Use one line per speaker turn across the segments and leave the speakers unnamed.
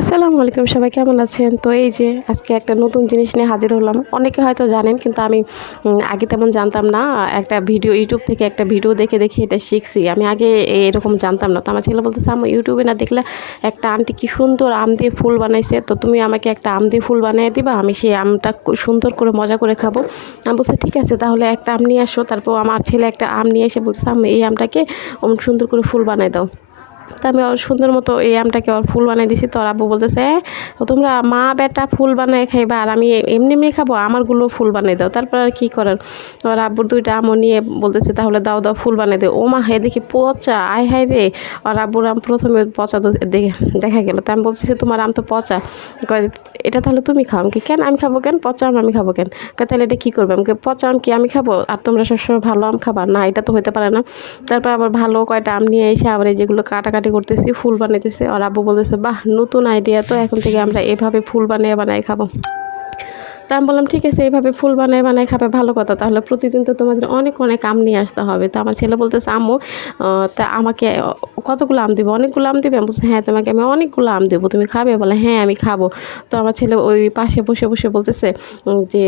আসসালামু আলাইকুম, সবাই কেমন আছেন? তো এই যে আজকে একটা নতুন জিনিস নিয়ে হাজির হলাম। অনেকে হয়তো জানেন, কিন্তু আমি আগে তেমন জানতাম না। একটা ভিডিও ইউটিউব থেকে একটা ভিডিও দেখে দেখে এটা শিখছি। আমি আগে এরকম জানতাম না। তো আমার ছেলে বলতেছে আমি ইউটিউবে না দেখলে একটা আমটি কি সুন্দর আম দিয়ে ফুল বানাইছে। তো তুমি আমাকে একটা আম দিয়ে ফুল বানিয়ে দিবা, আমি সেই আমটা সুন্দর করে মজা করে খাব। আমি বলছি, ঠিক আছে, তাহলে একটা আম নিয়ে আসো। তারপর আমার ছেলে একটা আম নিয়ে এসে বলতেছে আমি এই আমটাকে অমন সুন্দর করে ফুল বানাই দাও। তো আমি ওর সুন্দর মতো এই আমটাকে ওর ফুল বানিয়ে দিছি। তো আব্বু বলতেছে "এ, তোমরা মা বেটা ফুল বানায় খাইবা আর আমি এমনি এমনি খাব আমারগুলো ফুল বানিয়ে দাও। তারপর আর কী করার? ওর আব্বুর দুইটা আমও নিয়ে বলতেছে তাহলে দাও দাও ফুল বানিয়ে দে। ও মা হে দেখি পচা আয় হায় রে। ওর আব্বুর আম প্রথমে পচা দেখে দেখা গেল। তো আমি বলতেছি তোমার আম তো পচা। এটা তাহলে তুমি খাও। কি কেন? আমি খাব কেন? পচা আম আমি খাব কেন? তাহলে এটা কী করবে? আমাকে পচা আম কি আমি খাব? আর তোমরা সবসময় ভালো আম খাবা? না এটা তো হতে পারে না। তারপর আবার ভালো কয়টা আম নিয়ে এসে আবার এই যেগুলো কাটাকাটি করতেছি, ফুল বানাইতেছে। আর আব্বু বলতেছে, বাহ, নতুন আইডিয়া তো, এখন থেকে আমরা এভাবে ফুল বানিয়ে বানিয়ে খাব। তা আমি বললাম, ঠিক আছে এইভাবে ফুল বানায় বানায় খাবে, ভালো কথা। তাহলে প্রতিদিন তো তোমাদের অনেক অনেক আম নিয়ে আসতে হবে। তো আমার ছেলে বলতেছে, আম্মু তা আমাকে কতগুলো আম দেবো? অনেকগুলো আম দেবে? আমি বলছি হ্যাঁ তোমাকে আমি অনেকগুলো আম দেবো, তুমি খাবে? বলে হ্যাঁ আমি খাব। তো আমার ছেলে ওই পাশে বসে বসে বলতেছে যে,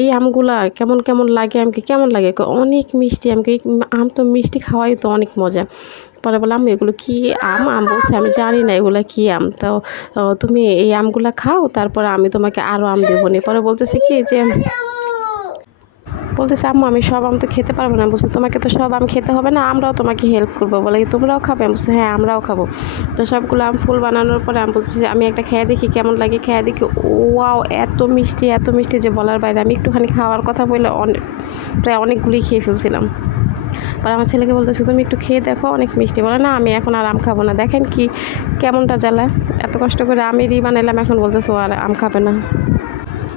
এই আমগুলা কেমন কেমন লাগে? আমাকে কেমন লাগে? অনেক মিষ্টি। আমাকে আম তো মিষ্টি খাওয়াই তো অনেক মজা। পরে বললাম এগুলো কি আম? আম বলছে, আমি জানি না, এগুলো কি আম? তো তুমি এই আমগুলো খাও, তারপর আমি তোমাকে আরও আম দেবো নি। পরে বলতেছে কি যে, বলতেছে, আম্মু, আমি সব আম তো খেতে পারব না। বলছে, তোমাকে তো সব আম খেতে হবে না, আমরাও তোমাকে হেল্প করব। বলে তোমরাও খাবে? আমি বলছি হ্যাঁ আমরাও খাব। তো সবগুলো আম ফুল বানানোর পরে আমি বলতেছি, আমি একটা খেয়ে দেখি, কেমন লাগে খেয়ে দেখি। ওয়াও, এত মিষ্টি এত মিষ্টি যে বলার বাইরে আমি একটুখানি খাওয়ার কথা বলে অনেক প্রায় অনেকগুলি খেয়ে ফেলছিলাম। আর আমার ছেলেকে বলতেছে, তুমি একটু খেয়ে দেখো, অনেক মিষ্টি। বলে, না, আমি এখন আর আম খাব না। দেখেন কি, কেমনটা জ্বালায় এত কষ্ট করে আমেরই বানাইলাম, এখন বলতেছে আর আম খাবে না।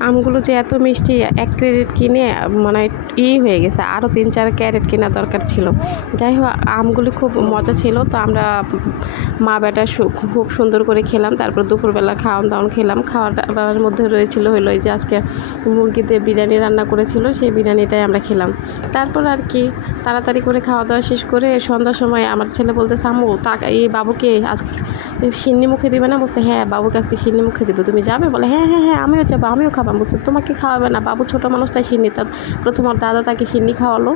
আমগুলো যে এত মিষ্টি, এক ক্যারেট কিনে মানে ই হয়ে গেছে। আরও তিন, চার ক্যারেট কেনা দরকার ছিল। যাই হোক, আমগুলি খুব মজা ছিল। তো আমরা মা বেটা খুব সুন্দর করে খেলাম। তারপর দুপুরবেলা খাওয়ান দাওয়ান খেলাম। খাওয়া দাওয়ার মধ্যে রয়েছিল হলো যে আজকে মুরগিতে বিরিয়ানি রান্না করেছিল। সেই বিরিয়ানিটাই আমরা খেলাম। তারপর আর কি, তাড়াতাড়ি করে খাওয়া দাওয়া শেষ করে সন্ধ্যার সময় আমার ছেলে বলতে আম্মু তাক এই বাবুকে আজকে সিন্নি মুখে দিবে না? বলছে হ্যাঁ বাবুকে আজকে সিন্নি মুখে দিবে। তুমি যাবে? বলে হ্যাঁ হ্যাঁ হ্যাঁ আমিও যাব, আমিও খাব। বলছে, তোমাকে খাওয়াবে না, বাবু ছোটো মানুষ, তাই সিন্নি তার প্রথম ওর দাদা তাকে সিন্নি খাওয়ালো।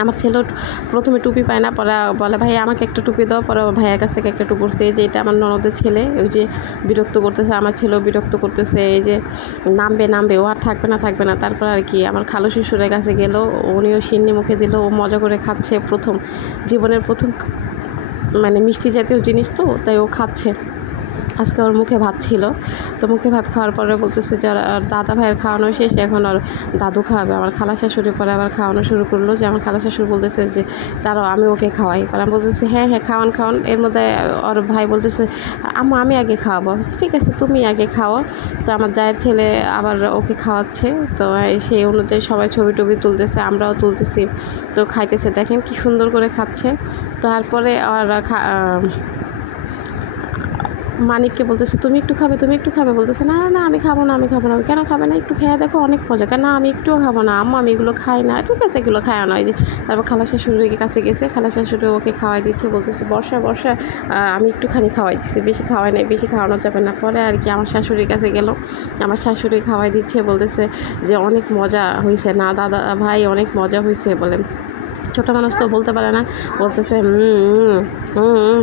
আমার ছেলে প্রথমে টুপি পায় না, পরে বলে, ভাই, আমাকে একটা টুপি দাও। পরে ভাইয়ের কাছ থেকে একটা টুপি পরছে। এই যে, এটা আমার ননদের ছেলে, ওই যে বিরক্ত করতেছে, আমার ছেলেও বিরক্ত করতেছে। এই যে, নামবে নামবে, ও আর থাকবে না থাকবে না। তারপর আর কি, আমার খালো শ্বশুরের কাছে গেল, উনিও সিন্নি মুখে দিল, ও মজা করে খাচ্ছে প্রথম, জীবনের প্রথম মানে মিষ্টি জাতীয় জিনিস তো তাই ও খাচ্ছে। আজকে ওর মুখে ভাত ছিল। তো মুখে ভাত খাওয়ার পরে বলতেছে যে ওর দাদা ভাইয়ের খাওয়ানো শেষ, এখন আর দাদু খাওয়াবে। আমার খালা শাশুড়ি পরে আবার খাওয়ানো শুরু করল যে, আমার খালা শাশুড়ি বলতেছে যে তারাও আমি ওকে খাওয়াই। পরে আমি বলতেছি হ্যাঁ হ্যাঁ খাওয়ান খাওয়ান। এর মধ্যে ওর ভাই বলতেছে আমা আমি আগে খাওয়াবো। ঠিক আছে, তুমি আগে খাওয়া তো আমার জায়ের ছেলে আবার ওকে খাওয়াচ্ছে। তো সেই অনুযায়ী সবাই ছবি টবি তুলতেছে, আমরাও তুলতেছি। তো খাইতেছে, দেখেন কি সুন্দর করে খাচ্ছে। তারপরে আর মানিককে বলতেছে তুমি একটু খাবে তুমি একটু খাবে। বলতেছে না না, আমি খাব না আমি খাব না। কেন খাবে না? একটু খেয়ে দেখো অনেক মজা। কেন আমি একটুও খাব না। আম্মা আমি এগুলো খাই না। ঠিক আছে এগুলো খায় না। ওই যে তারপর খালা শাশুড়ির কাছে গেছে খালা শাশুড়ি ওকে খাওয়াই দিচ্ছে বলতেছে বর্ষা বর্ষা আমি একটুখানি খাওয়াই দিচ্ছি বেশি খাওয়াই নাই বেশি খাওয়ানো যাবে না। পরে আর কি আমার শাশুড়ির কাছে গেল আমার শাশুড়ি খাওয়াই দিচ্ছে বলতেছে যে অনেক মজা হয়েছে না দাদা ভাই অনেক মজা হয়েছে বলে। ছোটো মানুষ তো বলতে পারে না। বলতেছে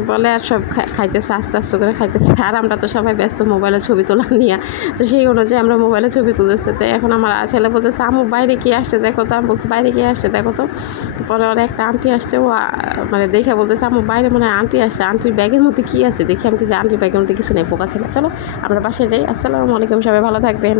বলে আর সব খাইতেছে, আস্তে আস্তে করে খাইতেছে। আর আমরা তো সবাই ব্যস্ত মোবাইলে ছবি তোলা নিয়ে। তো সেই অনুযায়ী আমরা মোবাইলে ছবি তুলতেছে। তো এখন আমার ছেলে বলতেছে, আমু, বাইরে কি আসছে দেখো তো। আমি বলছি, বাইরে কি আসছে দেখো তো। পরে ওর একটা আন্টি আসছে, ও মানে দেখে বলতেছে, আমু, বাইরে মনে আন্টি আসছে। আন্টির ব্যাগের মধ্যে কী আছে? দেখি আমি কিছু আন্টির ব্যাগের মধ্যে কিছু নেই পোকা ছিল। চলো, আমরা বাসায় যাই। আসসালামু আলাইকুম, সবাই ভালো থাকবেন।